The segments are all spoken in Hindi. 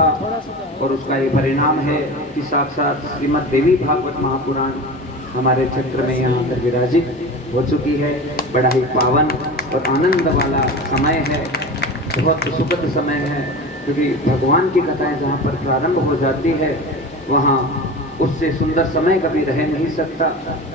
कृपा और उसका ये परिणाम है कि साक्षात श्रीमद् देवी भागवत महापुराण हमारे क्षेत्र में यहाँ पर विराजित हो चुकी है। बड़ा ही पावन और आनंद वाला समय है, बहुत सुखद समय है, क्योंकि भगवान की कथाएं जहाँ पर प्रारंभ हो जाती है वहाँ उससे सुंदर समय कभी रह नहीं सकता।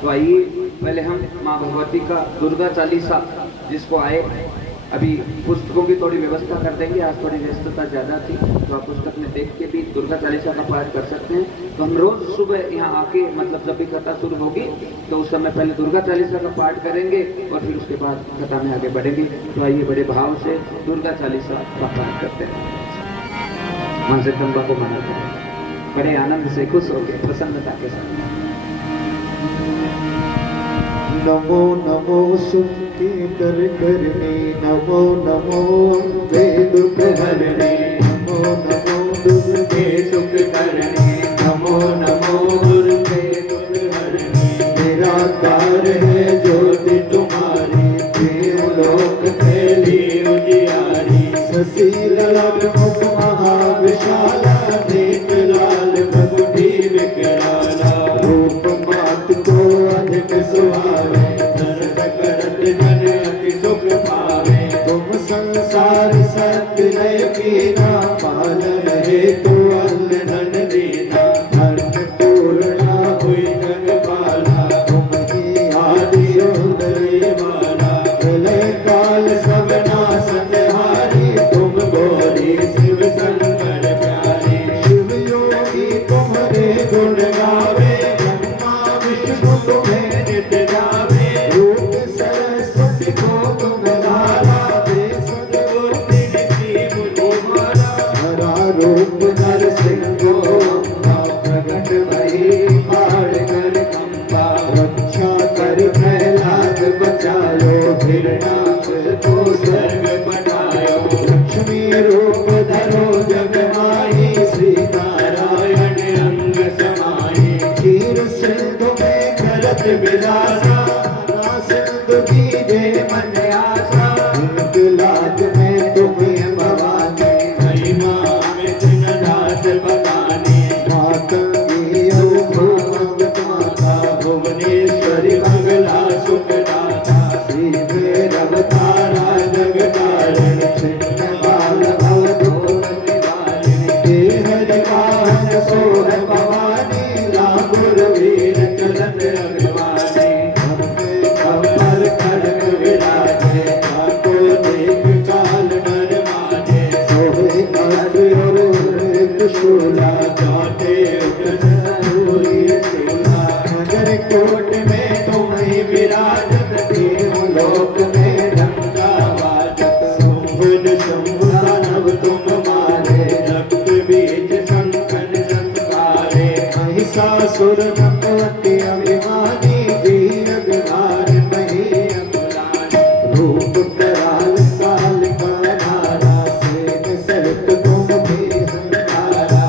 तो आइए पहले हम माँ भगवती का दुर्गा चालीसा, जिसको आए अभी पुस्तकों की थोड़ी व्यवस्था कर देंगे, आज थोड़ी व्यस्तता ज़्यादा थी, तो आप पुस्तक में देख के भी दुर्गा चालीसा का पाठ कर सकते हैं। तो हम रोज़ सुबह यहाँ आके, मतलब जब भी कथा शुरू होगी तो उस समय पहले दुर्गा चालीसा का पाठ करेंगे और फिर उसके बाद कथा में आगे बढ़ेंगे। तो आइए बड़े भाव से दुर्गा चालीसा का पाठ करते हैं, माँ जगदम्बा को मनाते हैं बड़े आनंद से, खुश होकर प्रसन्नता के साथ। नमो नमो सुखी कर करने, नमो नमो अम्बे दुख हरने, नमो नमो दुर्गे सुख करने, नमो नमो दुर्गे दुख हरने। मेरा तार है ज्योति तुम्हारी, देवलोक फैली उजियारी। शशि ललाट मुख महाविशाला, नेत्र लाल भगुटी विकराला। रूप मात को अधिक सुहावे, दर्द करत जन अति सुख पावे। तुम संसार सत्य कीना, पालन हेतु अन्न धन दीना। धर्म पूर्णा हुई जग पाला, तुम ही आदि उदय वाला। प्रलय काल सब नाशनहारी, तुम गौरी शिव शंकर प्यारी। शिव योगी तुम्हारे गुण गावे, ब्रह्मा विष्णु तुम्हें नित गावे। रूप सरस्वती को तुम धारा, दे सद्बुद्धि नीति मुझे मारा। हरा रूप नरसिंह को प्रकट भई, हाड़ कर कंपा। रक्षा कर प्रहलाद बचायो, हिरणाक्ष को स्वर्ग पठायो। लक्ष्मी रूप धरो जग माही, श्री नारायण अंग समाई। क्षीर सिंधु में करत विलासा, सिंधु कीजे मन आशा। इनक लाज में तुम्हें भवानी, महिमा अमित नाथ बखानी। मातंगी भूमंग माता, भुवनेश्वरी मंगला सुखदाता। श्री भैरव तारा जगतारण, छिन्न बाल भव दोष निवारिणी। हे हरि वाहन सोह भवानी, लाखुर वीर चरण अभिमानी। अमर खड़ग विराजे, ताको देख काल नर माजे। सोहे असुर त्रिशूला, जाते उठन शूला। नगर कोट में तुम ही विराजत, तीनों लोक में डंका बाजत। शुंभ निशुंभ दानव तुम मारे, रक्त बीज संकट संहारे। महिषासुर नमवती अभिमानी, दीनगनार मही अकुलानी। रूप कराल काल का नारा, सेन सहित तुम भी संहारा।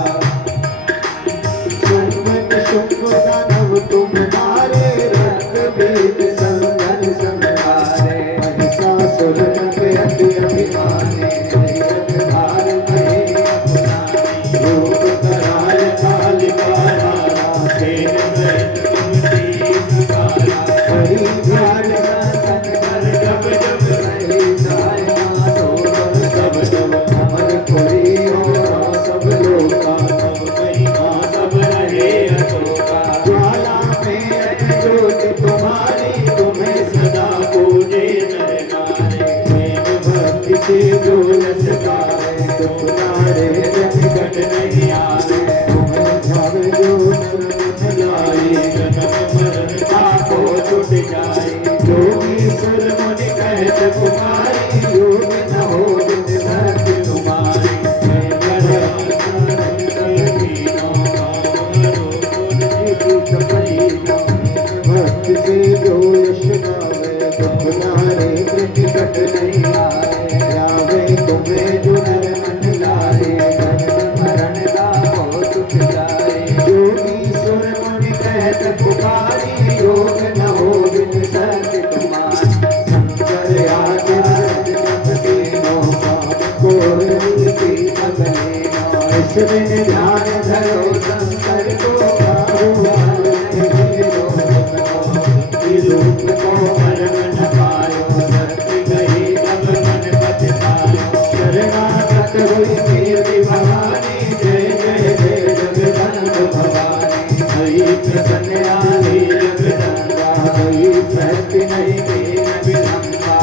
शुंभ निशुंभ दानव तुम मारे, रक्त बीज संकट संहारे। महिषासुर नमवती अभिमानी, दीनगनार मही अकुलानी। रूप कराल काल का नारा, सेन सहित तुम भी संहारा। हरि ध्यान सन कर जब जब रही जाए ना, तो तब तब अमर खोरी हो सब लोका। तब महिमा सब रहे अशोका। ज्वाला में ज्योति तुम्हारी, तुम्हें सदा पूजे नर नारी। प्रेम भक्ति से जो यश गावे, तुम्हारे निकट नहीं आवे। तुम्हें ध्यान जो नर मन लाई, जन्म मरण ताको छुट जाए। योगीश्वर मुनि कहत पुकारी, योग न हो जिन भक्ति तुम्हारी। मैं भक्ति से जो यश गावे, तुम्हारे निकट नहीं आए। आवे तुम्हें जो नर मन जिस दिन ध्यान धरो शंकर को बाहुवार नहीं लो तुमको रूप को मरण न पायो शक्ति गई जब मन पछतायो शरणागत हुई कीर्ति भवानी जय जय जय जगदम्ब भवानी हई प्रसन्न आई जगदम्बा हई सहती नहीं दीन विलंबा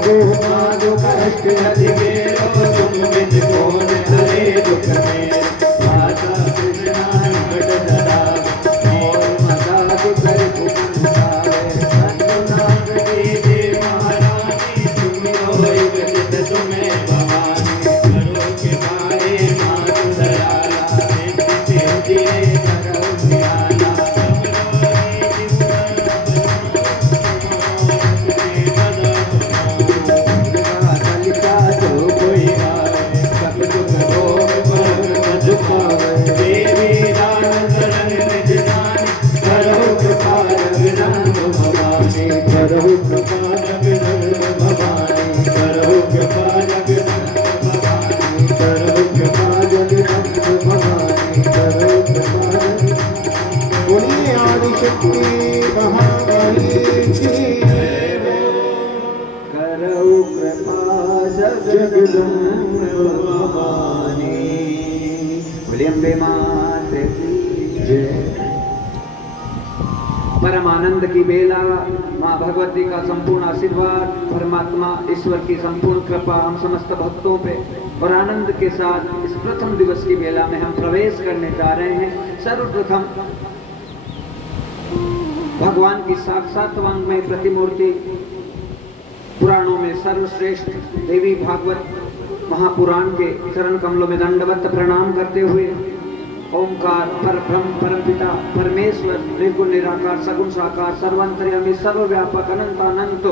को माधो कष्ट नदि गेरो तुम बिन कौन हरे दुख में माता कृष्णा निकट धरा और माता कर पुकारे सतनाम कीजे महारानी तुम होय गजत तुम्हें भवानी करो के पाए मात दयाला नित्य दिए करो दयाला अम्बे माते की जय। परम आनंद की बेला, माँ भगवती का संपूर्ण आशीर्वाद, परमात्मा ईश्वर की संपूर्ण कृपा हम समस्त भक्तों पे और आनंद के साथ इस प्रथम दिवस की बेला में हम प्रवेश करने जा रहे हैं। सर्वप्रथम भगवान की साक्षात वांग्मय प्रतिमूर्ति, पुराणों में सर्वश्रेष्ठ देवी भागवत महापुराण के चरण कमलों में दंडवत प्रणाम करते हुए ओंकार परब्रह्म परमपिता परमेश्वर निर्गुण निराकार सगुण साकार सर्वांतर्यामी सर्वव्यापक अनंत अनंत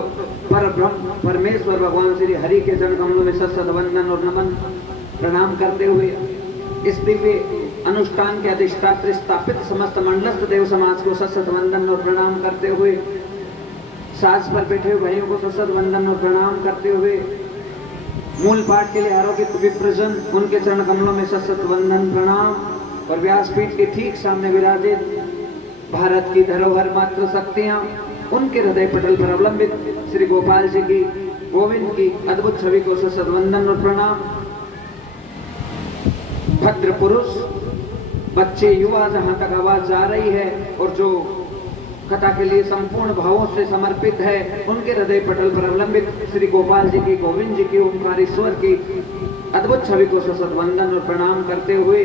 परब्रह्म परमेश्वर भगवान श्री हरि के चरण कमलों में सत वंदन और नमन प्रणाम करते हुए इस दिव्य अनुष्ठान के अधिष्ठात्री स्थापित समस्त मंडलस्थ देव समाज को सत वंदन और प्रणाम करते हुए साज पर बैठे हुए भाइयों को सत वंदन और प्रणाम करते हुए मूल पाठ के लिए आरोग्य विप्रजन उनके चरण कमलों में सत वंदन प्रणाम और व्यासपीठ के ठीक सामने विराजित भारत की धरोहर मात्र शक्तियां उनके हृदय पटल पर अवलंबित श्री गोपाल जी की गोविंद की अद्भुत छवि को सत वंदन और प्रणाम। भद्र पुरुष बच्चे युवा जहां तक आवाज जा रही है और जो कथा के लिए संपूर्ण भावों से समर्पित है उनके हृदय पटल पर अवलंबित श्री गोपाल जी की गोविंद जी की ओंकारेश्वर की अद्भुत छवि को सत वंदन और प्रणाम करते हुए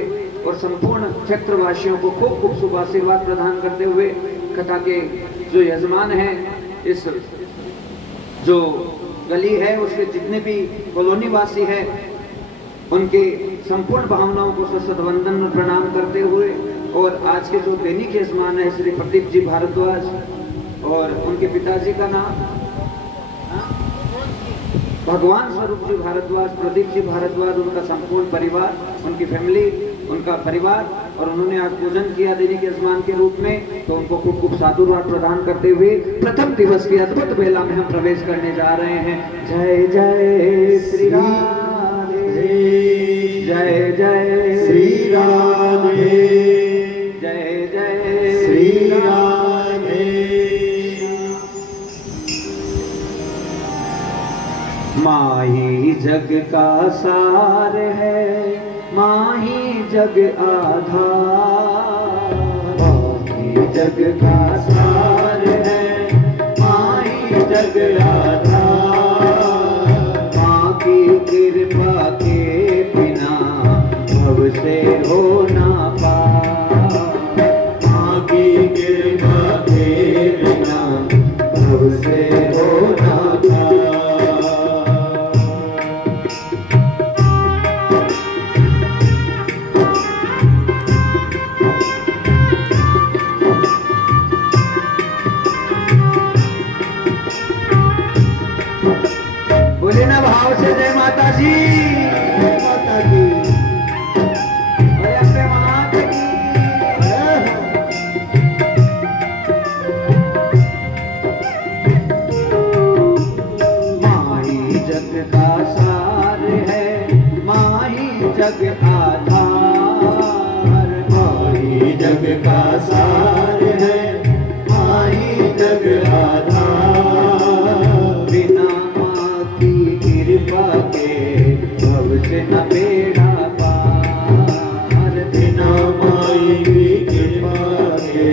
और संपूर्ण क्षेत्रवासियों को खूब खूब शुभ आशीर्वाद प्रदान करते हुए कथा के जो यजमान हैं, इस जो गली है उसके जितने भी कॉलोनी वासी है उनके संपूर्ण भावनाओं को सत वंदन और प्रणाम करते हुए और आज के जो दैनिक यजमान है श्री प्रदीप जी भारद्वाज और उनके पिताजी का नाम भगवान स्वरूप जी भारद्वाज, प्रदीप जी भारद्वाज, उनका संपूर्ण परिवार, उनकी फैमिली, उनका परिवार और उन्होंने आज पूजन किया दैनिक यजमान के रूप में, तो उनको खूब खूब साधुवाद प्रदान करते हुए प्रथम दिवस की अद्भुत बेला में हम प्रवेश करने जा रहे हैं। जय जय श्री राधे, जय जय श्री राधे, जय जय श्री राधे। माही जग का सार है, माही जग आधार, माही जग का सार है, माही जग आधार। माँ की कृपा के बिना भव से हो ना पार, माँ की कृपा के बिना भव से हो ना पार। बोले ना भाव से जय माता जी, जय माता की। अरे अपने मात की। माही जग का सार है, माही जग आधार, ही जग का सार है, माँ ही जग आधार। बिना माँ की कृपा के भव से न बेड़ा पार। बिना माई की कृपा के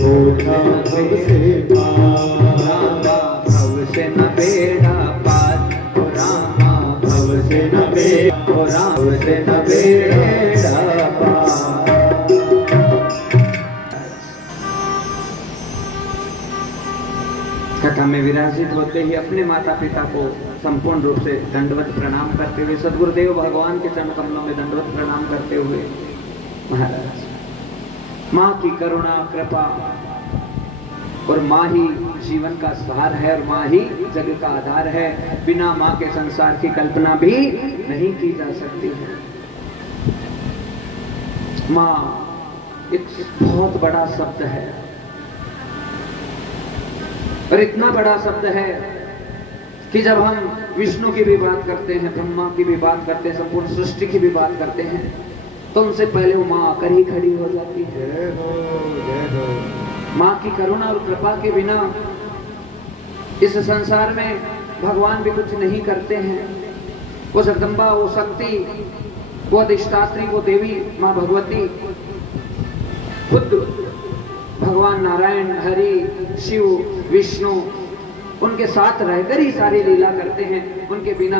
होता भव से पार। भव से न बेड़ा पार, ओ रामा भव से न बेड़ा, ओ राम भव से न बेड़ा पार। कथा में विराजित होते ही अपने माता पिता को संपूर्ण रूप से दंडवत प्रणाम करते हुए, सदगुरुदेव भगवान के चरण कमलों में दंडवत प्रणाम करते हुए महाराज, माँ की करुणा कृपा और माँ ही जीवन का सार है और माँ ही जग का आधार है। बिना माँ के संसार की कल्पना भी नहीं की जा सकती है। माँ एक बहुत बड़ा शब्द है और इतना बड़ा शब्द है कि जब हम विष्णु की भी बात करते हैं, ब्रह्मा की भी बात करते हैं, संपूर्ण सृष्टि की भी बात करते हैं, तो उनसे पहले वो माँ आकर ही खड़ी हो जाती है। जय हो, जय हो। माँ की करुणा और कृपा के बिना इस संसार में भगवान भी कुछ नहीं करते हैं। वो जगदम्बा, वो शक्ति, वो अधिष्ठात्री, वो देवी माँ भगवती खुद भगवान नारायण, हरि, शिव, विष्णु उनके साथ रहकर ही सारी लीला करते हैं। उनके बिना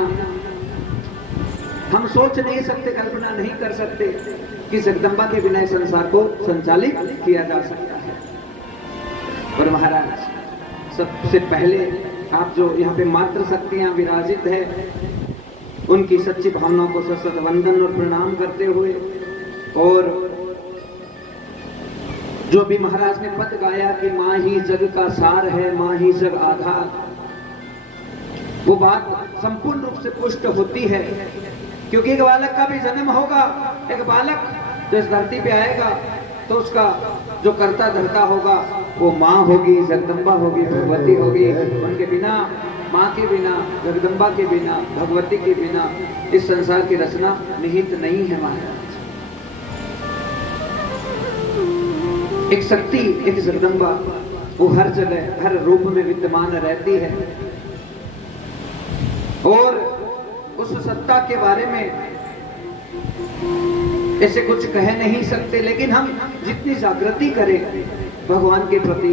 हम सोच नहीं सकते, कल्पना नहीं कर सकते कि जगदम्बा के बिना इस संसार को संचालित किया जा सकता है। और महाराज, सबसे पहले आप जो यहाँ पे मात्र शक्तियां विराजित है, उनकी सच्ची भावनाओं को सशत वंदन और प्रणाम करते हुए, और जो भी महाराज ने पद गाया कि माँ ही जग का सार है, माँ ही जग आधार, वो बात संपूर्ण रूप से पुष्ट होती है। क्योंकि एक बालक का भी जन्म होगा, एक बालक जो इस धरती पे आएगा तो उसका जो कर्ता धर्ता होगा वो माँ होगी, जगदम्बा होगी, भगवती होगी। उनके बिना, माँ के बिना, जगदम्बा के बिना, भगवती के बिना इस संसार की रचना निहित नहीं है महाराज। एक शक्ति, एक जगदम्बा, वो हर जगह हर रूप में विद्यमान रहती है और उस सत्ता के बारे में ऐसे कुछ कह नहीं सकते, लेकिन हम जितनी जागृति करें भगवान के प्रति,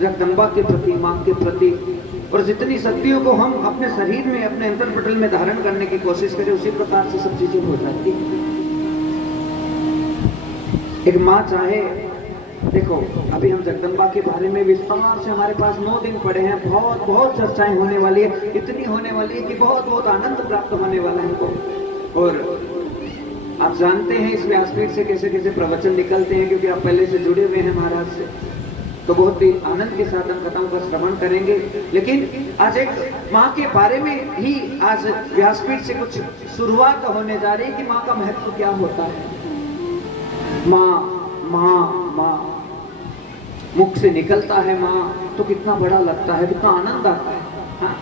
जगदम्बा के प्रति, माँ के प्रति, और जितनी शक्तियों को हम अपने शरीर में, अपने अंतर्पटल में धारण करने की कोशिश करें, उसी प्रकार से सब चीजें हो जाती हैं। एक माँ चाहे, देखो अभी हम जगदम्बा के बारे में विस्तार से, हमारे पास 9 दिन पड़े हैं, बहुत बहुत चर्चाएं होने वाली है, इतनी होने वाली है कि बहुत बहुत आनंद प्राप्त होने वाला है हमको। और आप जानते हैं इस व्यासपीठ से कैसे कैसे प्रवचन निकलते हैं, क्योंकि आप पहले से जुड़े हुए हैं महाराज से, तो बहुत ही आनंद के साथ हम कथाओं का श्रवण करेंगे। लेकिन आज एक माँ के बारे में ही आज व्यासपीठ से कुछ शुरुआत होने जा रही है कि माँ का महत्व क्या होता है। माँ माँ माँ मुख से निकलता है माँ तो कितना बड़ा लगता है, कितना आनंद आता है। हाँ,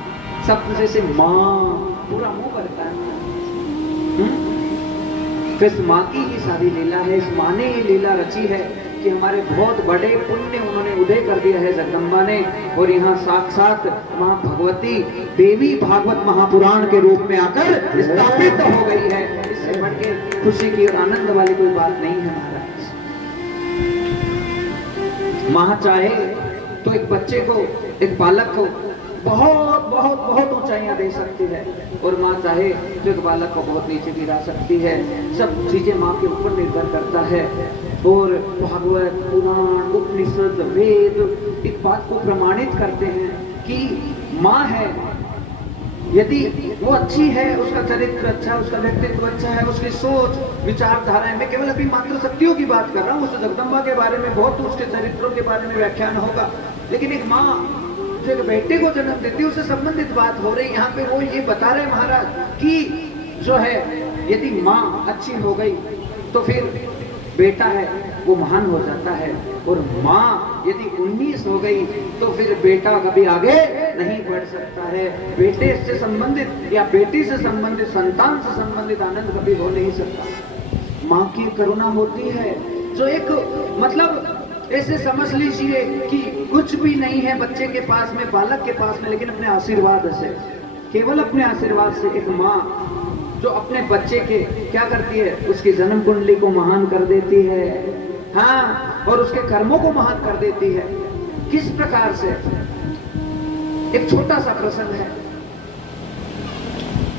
सब जैसे माँ पूरा मुंह करता है। तो इस माँ की ही सारी लीला है, इस माँ ने ये लीला रची है कि हमारे बहुत बड़े पुण्य उन्होंने उदय कर दिया है जगदम्बा ने, और यहाँ साक्षात माँ भगवती देवी भागवत महापुराण के रूप में आकर स्थापित हो गई है। इससे बढ़ के खुशी की और आनंद वाली कोई बात नहीं है महाराज। माँ चाहे तो एक बच्चे को, एक बालक को बहुत बहुत बहुत ऊंचाइयां दे सकती है, और माँ चाहे तो एक बालक को बहुत नीचे गिरा सकती है। सब चीजें माँ के ऊपर निर्भर करता है। और भागवत, पुराण, उपनिषद, वेद एक बात को प्रमाणित करते हैं कि माँ है, यदि वो अच्छी है, उसका चरित्र अच्छा है, उसका व्यक्तित्व अच्छा है, उसकी सोच विचारधाराएं, मैं केवल अभी मात्र शक्तियों की बात कर रहा हूँ, उस जगदम्बा के बारे में बहुत, उसके चरित्रों के बारे में व्याख्यान होगा। लेकिन एक माँ जो एक बेटे को जन्म देती है, उससे संबंधित बात हो रही यहाँ पे। वो ये बता रहे महाराज कि जो है, यदि माँ अच्छी हो गई तो फिर बेटा है वो महान हो जाता है, और माँ यदि 19 हो गई तो फिर बेटा कभी आगे नहीं बढ़ सकता है। बेटे से संबंधित या बेटी से संबंधित, संतान से संबंधित आनंद कभी हो नहीं सकता। माँ की करुणा होती है, जो एक मतलब ऐसे समझ लीजिए कि कुछ भी नहीं है बच्चे के पास में, बालक के पास में, लेकिन अपने आशीर्वाद से, केवल अपने आशीर्वाद से एक माँ जो अपने बच्चे के क्या करती है, उसकी जन्म कुंडली को महान कर देती है, हाँ, और उसके कर्मों को महान कर देती है। किस प्रकार से? एक छोटा सा प्रसंग है।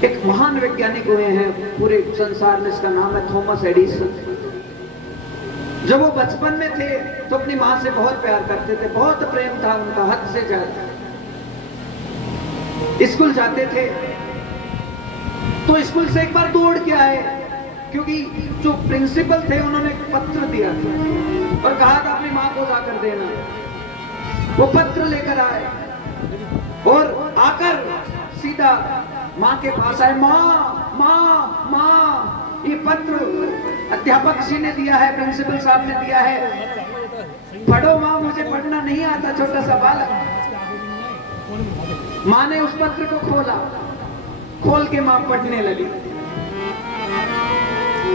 एक महान वैज्ञानिक हुए हैं पूरे संसार में, इसका नाम है थॉमस एडिसन। जब वो बचपन में थे तो अपनी माँ से बहुत प्यार करते थे, बहुत प्रेम था उनका, हद से ज्यादा। स्कूल जाते थे तो स्कूल से एक बार दौड़ के आए, क्योंकि जो प्रिंसिपल थे उन्होंने पत्र दिया था और कहा था अपनी माँ को जाकर देना। वो पत्र लेकर आए और आकर सीधा माँ के पास आए। माँ माँ माँ, ये पत्र अध्यापक जी ने दिया है, प्रिंसिपल साहब ने दिया है, पढ़ो माँ, मुझे पढ़ना नहीं आता, छोटा सा बालक। माँ ने उस पत्र को खोला, खोल के माँ पढ़ने लगी।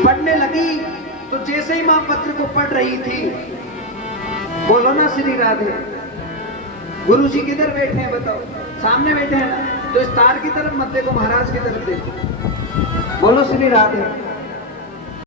पढ़ने लगी तो जैसे ही माँ पत्र को पढ़ रही थी, बोलो ना श्री राधे, गुरुजी किधर बैठे हैं बताओ? सामने बैठे हैं ना, तो इस तार की तरफ मत देखो, महाराज की तरफ देखो, बोलो श्री राधे।